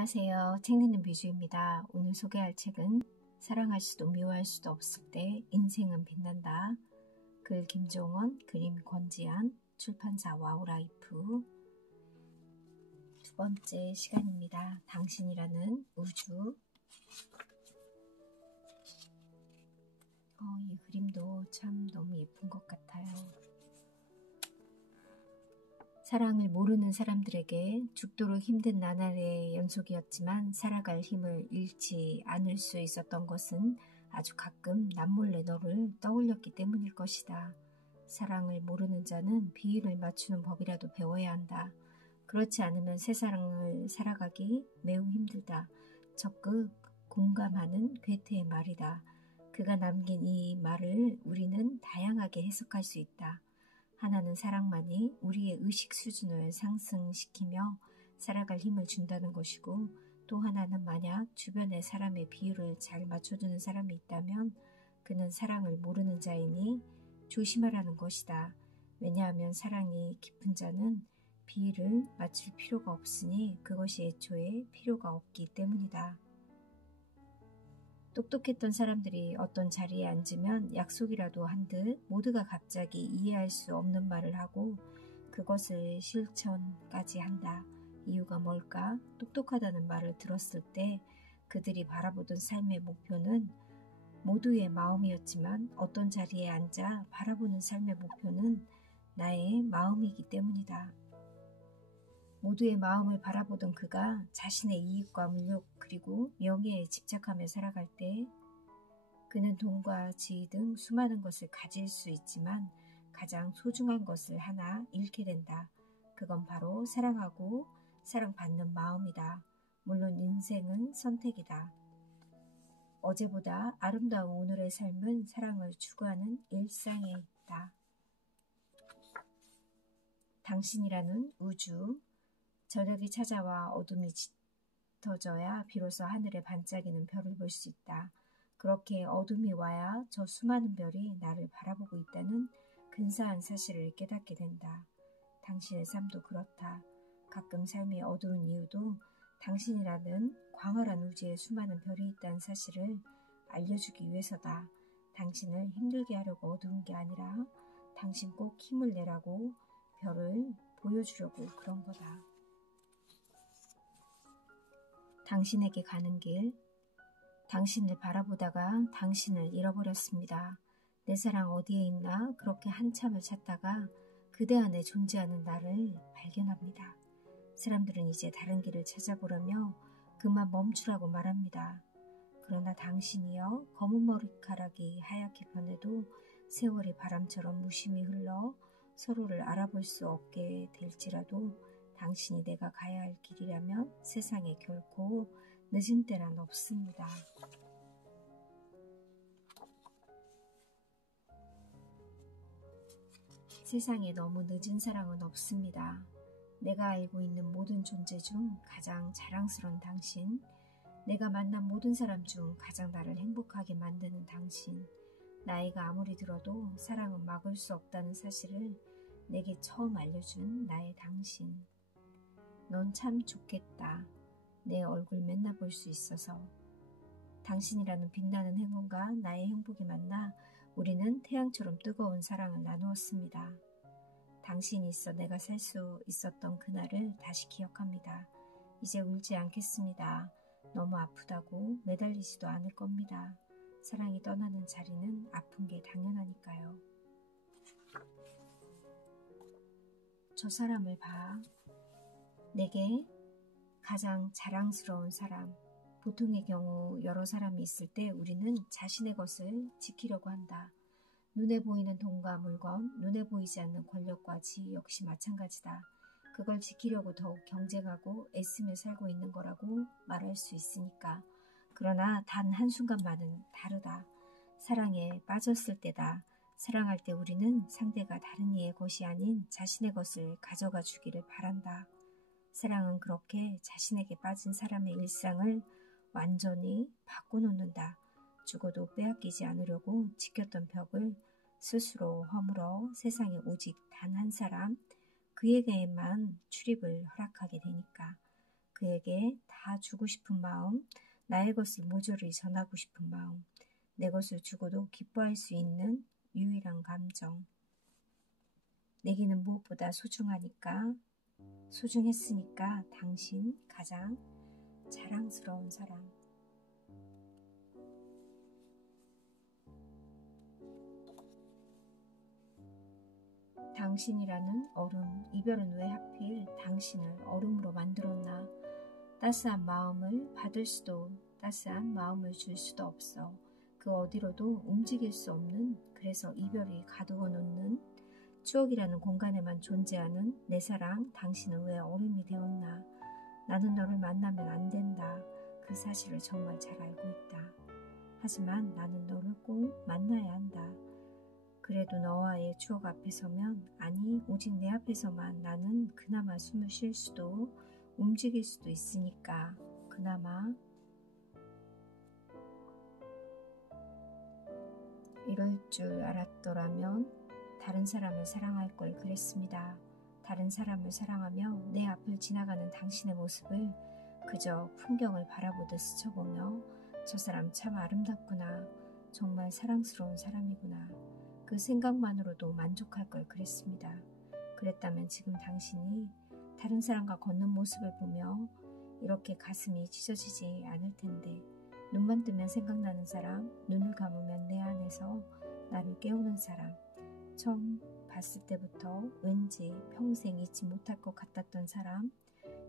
안녕하세요. 책 읽는 비주입니다. 오늘 소개할 책은 사랑할 수도 미워할 수도 없을 때 인생은 빛난다. 글 김종원, 그림 권지안, 출판사 와우라이프. 두 번째 시간입니다. 당신이라는 우주. 이 그림도 참 너무 예쁜 것 같아요. 사랑을 모르는 사람들에게 죽도록 힘든 나날의 연속이었지만 살아갈 힘을 잃지 않을 수 있었던 것은 아주 가끔 남몰래 너를 떠올렸기 때문일 것이다. 사랑을 모르는 자는 비율을 맞추는 법이라도 배워야 한다. 그렇지 않으면 세상을 살아가기 매우 힘들다. 적극 공감하는 괴테의 말이다. 그가 남긴 이 말을 우리는 다양하게 해석할 수 있다. 하나는 사랑만이 우리의 의식 수준을 상승시키며 살아갈 힘을 준다는 것이고, 또 하나는 만약 주변의 사람의 비율을 잘 맞춰주는 사람이 있다면 그는 사랑을 모르는 자이니 조심하라는 것이다. 왜냐하면 사랑이 깊은 자는 비율을 맞출 필요가 없으니 그것이 애초에 필요가 없기 때문이다. 똑똑했던 사람들이 어떤 자리에 앉으면 약속이라도 한 듯 모두가 갑자기 이해할 수 없는 말을 하고 그것을 실천까지 한다. 이유가 뭘까? 똑똑하다는 말을 들었을 때 그들이 바라보던 삶의 목표는 모두의 마음이었지만 어떤 자리에 앉아 바라보는 삶의 목표는 나의 마음이기 때문이다. 모두의 마음을 바라보던 그가 자신의 이익과 물욕 그리고 명예에 집착하며 살아갈 때 그는 돈과 지위 등 수많은 것을 가질 수 있지만 가장 소중한 것을 하나 잃게 된다. 그건 바로 사랑하고 사랑받는 마음이다. 물론 인생은 선택이다. 어제보다 아름다운 오늘의 삶은 사랑을 추구하는 일상에 있다. 당신이라는 우주. 저녁이 찾아와 어둠이 짙어져야 비로소 하늘에 반짝이는 별을 볼 수 있다. 그렇게 어둠이 와야 저 수많은 별이 나를 바라보고 있다는 근사한 사실을 깨닫게 된다. 당신의 삶도 그렇다. 가끔 삶이 어두운 이유도 당신이라는 광활한 우주에 수많은 별이 있다는 사실을 알려주기 위해서다. 당신을 힘들게 하려고 어두운 게 아니라 당신 꼭 힘을 내라고 별을 보여주려고 그런 거다. 당신에게 가는 길. 당신을 바라보다가 당신을 잃어버렸습니다. 내 사랑 어디에 있나 그렇게 한참을 찾다가 그대 안에 존재하는 나를 발견합니다. 사람들은 이제 다른 길을 찾아보라며 그만 멈추라고 말합니다. 그러나 당신이여 검은 머리카락이 하얗게 변해도 세월이 바람처럼 무심히 흘러 서로를 알아볼 수 없게 될지라도 당신이 내가 가야 할 길이라면 세상에 결코 늦은 때란 없습니다. 세상에 너무 늦은 사랑은 없습니다. 내가 알고 있는 모든 존재 중 가장 자랑스러운 당신, 내가 만난 모든 사람 중 가장 나를 행복하게 만드는 당신, 나이가 아무리 들어도 사랑은 막을 수 없다는 사실을 내게 처음 알려준 나의 당신. 넌 참 좋겠다. 내 얼굴 맨날 볼 수 있어서. 당신이라는 빛나는 행운과 나의 행복이 만나 우리는 태양처럼 뜨거운 사랑을 나누었습니다. 당신이 있어 내가 살 수 있었던 그날을 다시 기억합니다. 이제 울지 않겠습니다. 너무 아프다고 매달리지도 않을 겁니다. 사랑이 떠나는 자리는 아픈 게 당연하니까요. 저 사람을 봐. 내게 가장 자랑스러운 사람. 보통의 경우 여러 사람이 있을 때 우리는 자신의 것을 지키려고 한다. 눈에 보이는 돈과 물건, 눈에 보이지 않는 권력과 지위 역시 마찬가지다. 그걸 지키려고 더욱 경쟁하고 애쓰며 살고 있는 거라고 말할 수 있으니까. 그러나 단 한순간만은 다르다. 사랑에 빠졌을 때다. 사랑할 때 우리는 상대가 다른 이의 것이 아닌 자신의 것을 가져가 주기를 바란다. 사랑은 그렇게 자신에게 빠진 사람의 일상을 완전히 바꿔놓는다. 죽어도 빼앗기지 않으려고 지켰던 벽을 스스로 허물어 세상에 오직 단 한 사람, 그에게만 출입을 허락하게 되니까. 그에게 다 주고 싶은 마음, 나의 것을 모조리 전하고 싶은 마음, 내 것을 주고도 기뻐할 수 있는 유일한 감정. 내게는 무엇보다 소중했으니까 당신 가장 자랑스러운 사람. 당신이라는 얼음, 이별은 왜 하필 당신을 얼음으로 만들었나? 따스한 마음을 받을 수도 따스한 마음을 줄 수도 없어. 그 어디로도 움직일 수 없는, 그래서 이별이 가두어 놓는 추억이라는 공간에만 존재하는 내 사랑, 당신은 왜 얼음이 되었나? 나는 너를 만나면 안 된다. 그 사실을 정말 잘 알고 있다. 하지만 나는 너를 꼭 만나야 한다. 그래도 너와의 추억 앞에 서면, 아니 오직 내 앞에서만 나는 그나마 숨을 쉴 수도 움직일 수도 있으니까. 그나마 이럴 줄 알았더라면 다른 사람을 사랑할 걸 그랬습니다. 다른 사람을 사랑하며 내 앞을 지나가는 당신의 모습을 그저 풍경을 바라보듯 스쳐보며 저 사람 참 아름답구나. 정말 사랑스러운 사람이구나. 그 생각만으로도 만족할 걸 그랬습니다. 그랬다면 지금 당신이 다른 사람과 걷는 모습을 보며 이렇게 가슴이 찢어지지 않을 텐데, 눈만 뜨면 생각나는 사람, 눈을 감으면 내 안에서 나를 깨우는 사람, 처음 봤을 때부터 왠지 평생 잊지 못할 것 같았던 사람,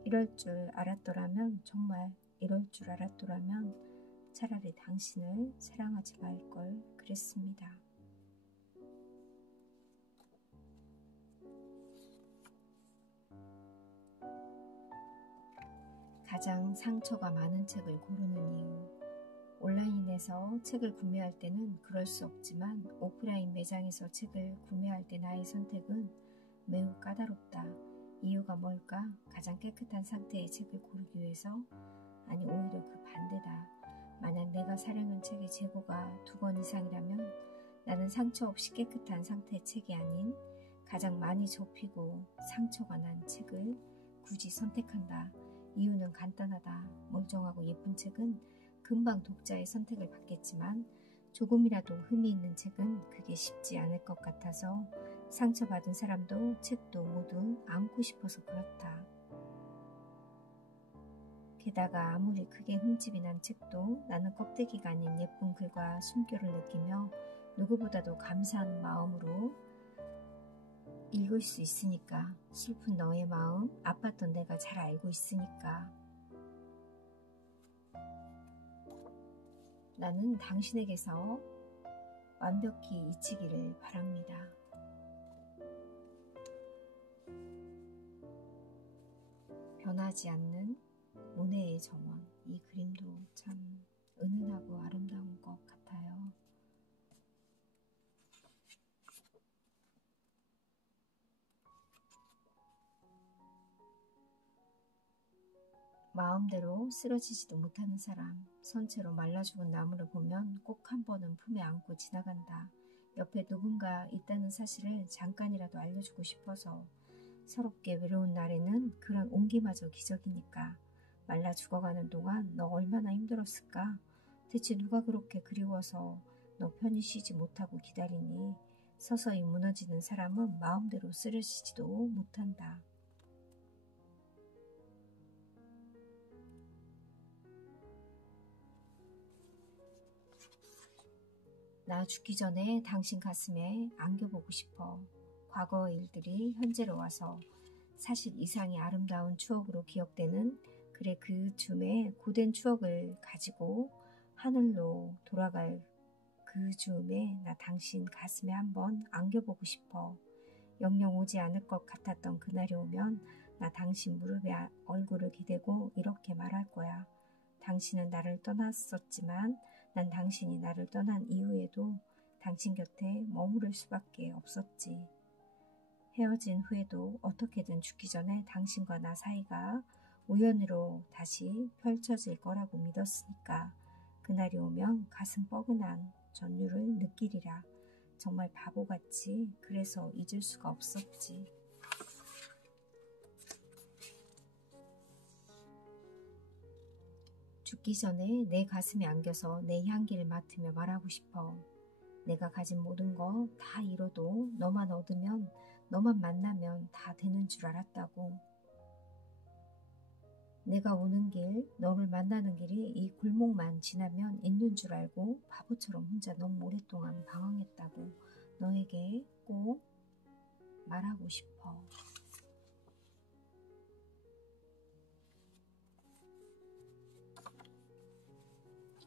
이럴 줄 알았더라면, 정말 이럴 줄 알았더라면 차라리 당신을 사랑하지 말 걸 그랬습니다. 가장 상처가 많은 책을 고르는 이유. 온라인에서 책을 구매할 때는 그럴 수 없지만 오프라인 매장에서 책을 구매할 때 나의 선택은 매우 까다롭다. 이유가 뭘까? 가장 깨끗한 상태의 책을 고르기 위해서? 아니, 오히려 그 반대다. 만약 내가 사려는 책의 재고가 2권 이상이라면 나는 상처 없이 깨끗한 상태의 책이 아닌 가장 많이 접히고 상처가 난 책을 굳이 선택한다. 이유는 간단하다. 멀쩡하고 예쁜 책은 금방 독자의 선택을 받겠지만 조금이라도 흠이 있는 책은 그게 쉽지 않을 것 같아서 상처받은 사람도 책도 모두 안고 싶어서 그렇다. 게다가 아무리 크게 흠집이 난 책도 나는 껍데기가 아닌 예쁜 글과 숨결을 느끼며 누구보다도 감사한 마음으로 읽을 수 있으니까. 슬픈 너의 마음, 아팠던 내가 잘 알고 있으니까. 나는 당신에게서 완벽히 잊히기를 바랍니다. 변하지 않는 모네의 정원. 이 그림도 참 은은하고 아름다운 것 같아요. 마음대로 쓰러지지도 못하는 사람, 선체로 말라 죽은 나무를 보면 꼭 한 번은 품에 안고 지나간다. 옆에 누군가 있다는 사실을 잠깐이라도 알려주고 싶어서. 서럽게 외로운 날에는 그런 온기마저 기적이니까. 말라 죽어가는 동안 너 얼마나 힘들었을까? 대체 누가 그렇게 그리워서 너 편히 쉬지 못하고 기다리니? 서서히 무너지는 사람은 마음대로 쓰러지지도 못한다. 나 죽기 전에 당신 가슴에 안겨보고 싶어. 과거의 일들이 현재로 와서 사실 이상이 아름다운 추억으로 기억되는, 그래 그 즈음에 고된 추억을 가지고 하늘로 돌아갈 그 즈음에 나 당신 가슴에 한번 안겨보고 싶어. 영영 오지 않을 것 같았던 그날이 오면 나 당신 무릎에 얼굴을 기대고 이렇게 말할 거야. 당신은 나를 떠났었지만 난 당신이 나를 떠난 이후에도 당신 곁에 머무를 수밖에 없었지. 헤어진 후에도 어떻게든 죽기 전에 당신과 나 사이가 우연으로 다시 펼쳐질 거라고 믿었으니까. 그날이 오면 가슴 뻐근한 전율을 느끼리라. 정말 바보같이 그래서 잊을 수가 없었지. 죽기 전에 내 가슴에 안겨서 내 향기를 맡으며 말하고 싶어. 내가 가진 모든 거 다 잃어도 너만 얻으면, 너만 만나면 다 되는 줄 알았다고. 내가 오는 길, 너를 만나는 길이 이 골목만 지나면 있는 줄 알고 바보처럼 혼자 너무 오랫동안 방황했다고 너에게 꼭 말하고 싶어.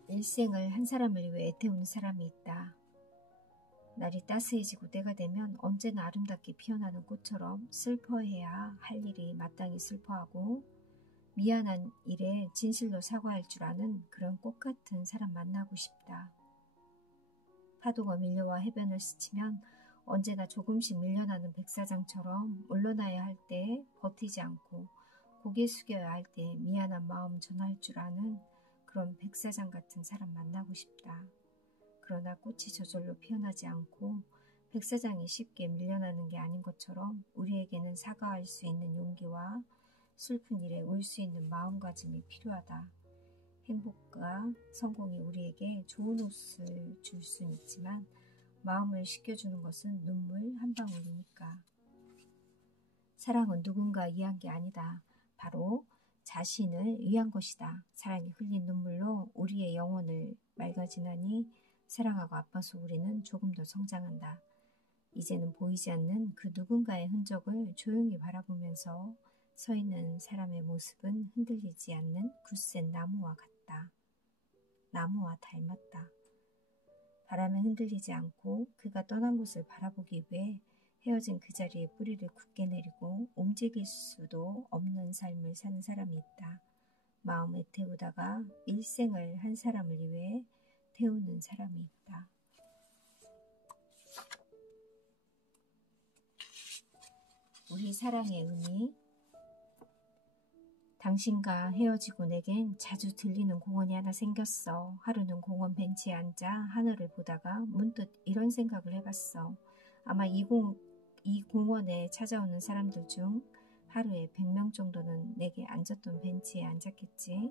일생을 한 사람을 위해 애태우는 사람이 있다. 날이 따스해지고 때가 되면 언제나 아름답게 피어나는 꽃처럼 슬퍼해야 할 일이 마땅히 슬퍼하고 미안한 일에 진실로 사과할 줄 아는 그런 꽃 같은 사람 만나고 싶다. 파도가 밀려와 해변을 스치면 언제나 조금씩 밀려나는 백사장처럼 물러나야 할 때 버티지 않고 고개 숙여야 할 때 미안한 마음 전할 줄 아는 그런 백사장 같은 사람 만나고 싶다. 그러나 꽃이 저절로 피어나지 않고 백사장이 쉽게 밀려나는 게 아닌 것처럼 우리에게는 사과할 수 있는 용기와 슬픈 일에 울 수 있는 마음가짐이 필요하다. 행복과 성공이 우리에게 좋은 옷을 줄 수는 있지만 마음을 씻겨주는 것은 눈물 한 방울이니까. 사랑은 누군가 위한 게 아니다. 바로 자신을 위한 것이다. 사랑이 흘린 눈물로 우리의 영혼을 맑아지나니 사랑하고 아파서 우리는 조금 더 성장한다. 이제는 보이지 않는 그 누군가의 흔적을 조용히 바라보면서 서 있는 사람의 모습은 흔들리지 않는 굳센 나무와 같다. 나무와 닮았다. 바람에 흔들리지 않고 그가 떠난 곳을 바라보기 위해 헤어진 그 자리에 뿌리를 굳게 내리고 움직일 수도 없는 삶을 사는 사람이 있다. 마음에 태우다가 일생을 한 사람을 위해 태우는 사람이 있다. 우리 사랑의 의미. 당신과 헤어지고 내겐 자주 들리는 공원이 하나 생겼어. 하루는 공원 벤치에 앉아 하늘을 보다가 문득 이런 생각을 해봤어. 아마 이 공원에 찾아오는 사람들 중 하루에 100명 정도는 내게 앉았던 벤치에 앉았겠지.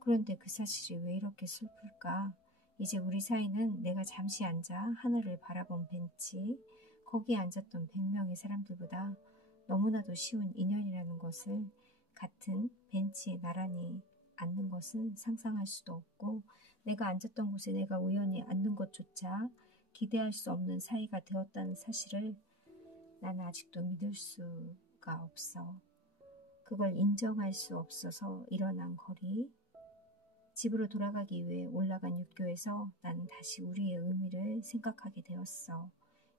그런데 그 사실이 왜 이렇게 슬플까? 이제 우리 사이는 내가 잠시 앉아 하늘을 바라본 벤치, 거기에 앉았던 100명의 사람들보다 너무나도 쉬운 인연이라는 것을 같은 벤치에 나란히 앉는 것은 상상할 수도 없고 내가 앉았던 곳에 내가 우연히 앉는 것조차 기대할 수 없는 사이가 되었다는 사실을 나는 아직도 믿을 수가 없어. 그걸 인정할 수 없어서 일어난 거리. 집으로 돌아가기 위해 올라간 육교에서 나는 다시 우리의 의미를 생각하게 되었어.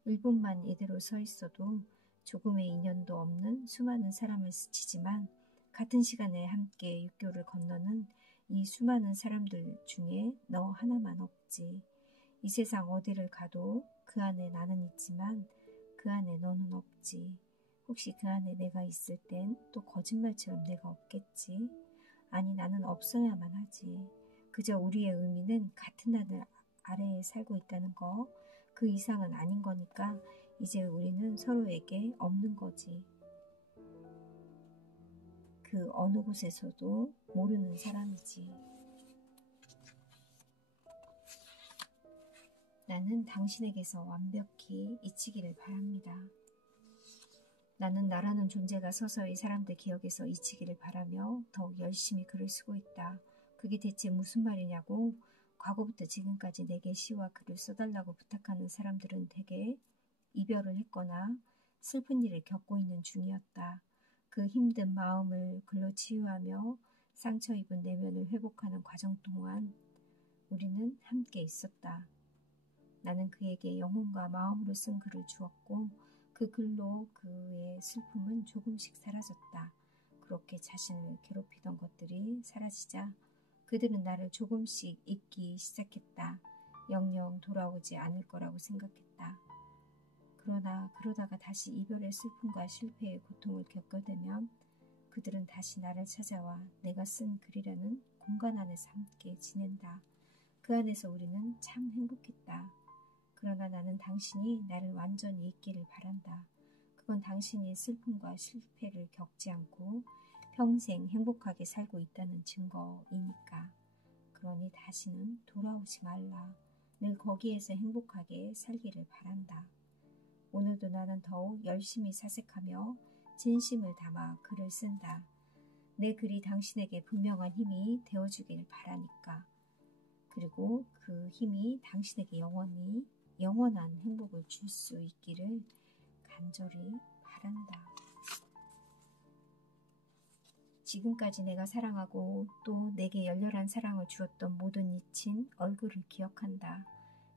1분만 이대로 서 있어도 조금의 인연도 없는 수많은 사람을 스치지만 같은 시간에 함께 육교를 건너는 이 수많은 사람들 중에 너 하나만 없지. 이 세상 어디를 가도 그 안에 나는 있지만 그 안에 너는 없지. 혹시 그 안에 내가 있을 땐 또 거짓말처럼 내가 없겠지. 아니 나는 없어야만 하지. 그저 우리의 의미는 같은 하늘 아래에 살고 있다는 거. 그 이상은 아닌 거니까 이제 우리는 서로에게 없는 거지. 그 어느 곳에서도 모르는 사람이지. 나는 당신에게서 완벽히 잊히기를 바랍니다. 나는 나라는 존재가 서서히 사람들 기억에서 잊히기를 바라며 더욱 열심히 글을 쓰고 있다. 그게 대체 무슨 말이냐고. 과거부터 지금까지 내게 시와 글을 써달라고 부탁하는 사람들은 대개 이별을 했거나 슬픈 일을 겪고 있는 중이었다. 그 힘든 마음을 글로 치유하며 상처 입은 내면을 회복하는 과정 동안 우리는 함께 있었다. 나는 그에게 영혼과 마음으로 쓴 글을 주었고 그 글로 그의 슬픔은 조금씩 사라졌다. 그렇게 자신을 괴롭히던 것들이 사라지자 그들은 나를 조금씩 잊기 시작했다. 영영 돌아오지 않을 거라고 생각했다. 그러나 그러다가 다시 이별의 슬픔과 실패의 고통을 겪어대면 그들은 다시 나를 찾아와 내가 쓴 글이라는 공간 안에서 함께 지낸다. 그 안에서 우리는 참 행복했다. 그러나 나는 당신이 나를 완전히 잊기를 바란다. 그건 당신이 슬픔과 실패를 겪지 않고 평생 행복하게 살고 있다는 증거이니까. 그러니 다시는 돌아오지 말라. 늘 거기에서 행복하게 살기를 바란다. 오늘도 나는 더욱 열심히 사색하며 진심을 담아 글을 쓴다. 내 글이 당신에게 분명한 힘이 되어주길 바라니까. 그리고 그 힘이 당신에게 영원한 행복을 줄 수 있기를 간절히 바란다. 지금까지 내가 사랑하고 또 내게 열렬한 사랑을 주었던 모든 잊힌 얼굴을 기억한다.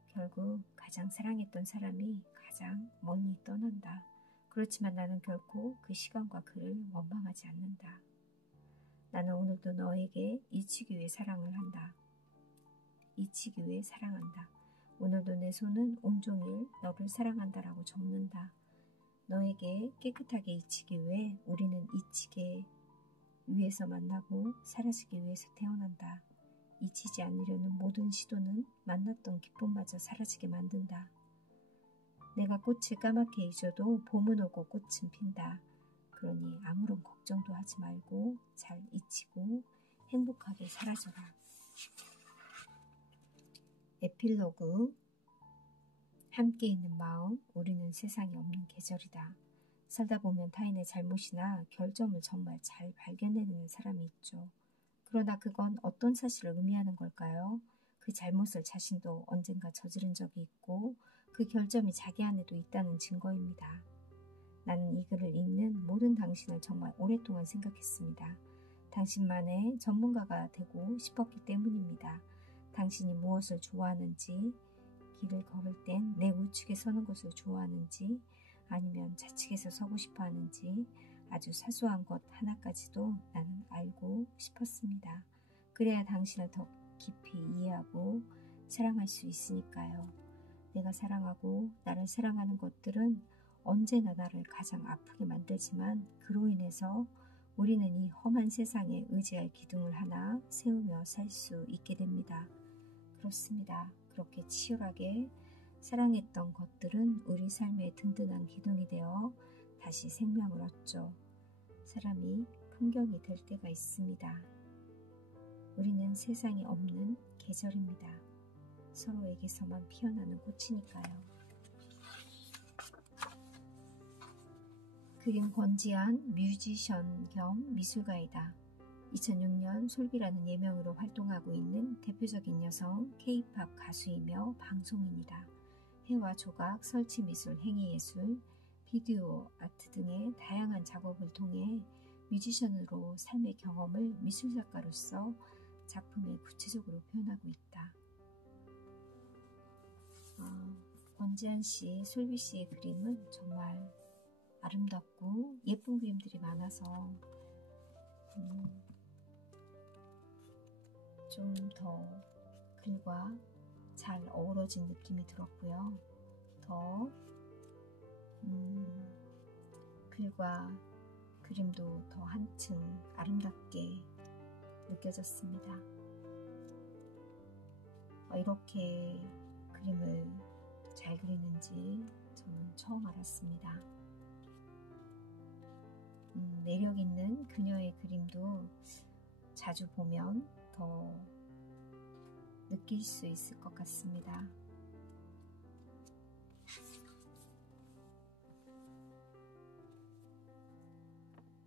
결국 가장 사랑했던 사람이 가장 멀리 떠난다. 그렇지만 나는 결코 그 시간과 그를 원망하지 않는다. 나는 오늘도 너에게 잊히기 위해 사랑을 한다. 잊히기 위해 사랑한다. 오늘도 내 손은 온종일 너를 사랑한다라고 적는다. 너에게 깨끗하게 잊히기 위해 우리는 잊히게 위해서 만나고 사라지기 위해서 태어난다. 잊히지 않으려는 모든 시도는 만났던 기쁨마저 사라지게 만든다. 내가 꽃을 까맣게 잊어도 봄은 오고 꽃은 핀다. 그러니 아무런 걱정도 하지 말고 잘 잊히고 행복하게 사라져라. 에필로그. 함께 있는 마음, 우리는 세상에 없는 계절이다. 살다 보면 타인의 잘못이나 결점을 정말 잘 발견해내는 사람이 있죠. 그러나 그건 어떤 사실을 의미하는 걸까요? 그 잘못을 자신도 언젠가 저지른 적이 있고 그 결점이 자기 안에도 있다는 증거입니다. 나는 이 글을 읽는 모든 당신을 정말 오랫동안 생각했습니다. 당신만의 전문가가 되고 싶었기 때문입니다. 당신이 무엇을 좋아하는지, 길을 걸을 땐 내 우측에 서는 것을 좋아하는지, 아니면 좌측에서 서고 싶어 하는지 아주 사소한 것 하나까지도 나는 알고 싶었습니다. 그래야 당신을 더 깊이 이해하고 사랑할 수 있으니까요. 내가 사랑하고 나를 사랑하는 것들은 언제나 나를 가장 아프게 만들지만 그로 인해서 우리는 이 험한 세상에 의지할 기둥을 하나 세우며 살 수 있게 됩니다. 그렇습니다. 그렇게 치열하게 사랑했던 것들은 우리 삶의 든든한 기둥이 되어 다시 생명을 얻죠. 사람이 풍경이 될 때가 있습니다. 우리는 세상에 없는 계절입니다. 서로에게서만 피어나는 꽃이니까요. 그림 권지한 뮤지션 겸 미술가이다. 2006년 솔비라는 예명으로 활동하고 있는 대표적인 여성 K-팝 가수이며 방송인이다. 회화, 조각, 설치 미술, 행위 예술, 비디오 아트 등의 다양한 작업을 통해 뮤지션으로 삶의 경험을 미술작가로서 작품에 구체적으로 표현하고 있다. 권지한 씨, 솔비 씨의 그림은 정말 아름답고 예쁜 그림들이 많아서 좀 더 글과 잘 어우러진 느낌이 들었고요. 더 글과 그림도 더 한층 아름답게 느껴졌습니다. 이렇게 그림을 잘 그리는지 저는 처음 알았습니다. 매력 있는 그녀의 그림도 자주 보면 더 느낄 수 있을 것 같습니다.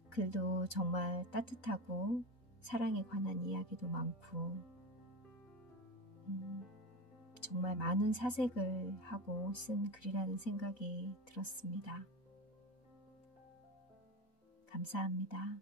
글도 정말 따뜻하고 사랑에 관한 이야기도 많고 정말 많은 사색을 하고 쓴 글이라는 생각이 들었습니다. 감사합니다.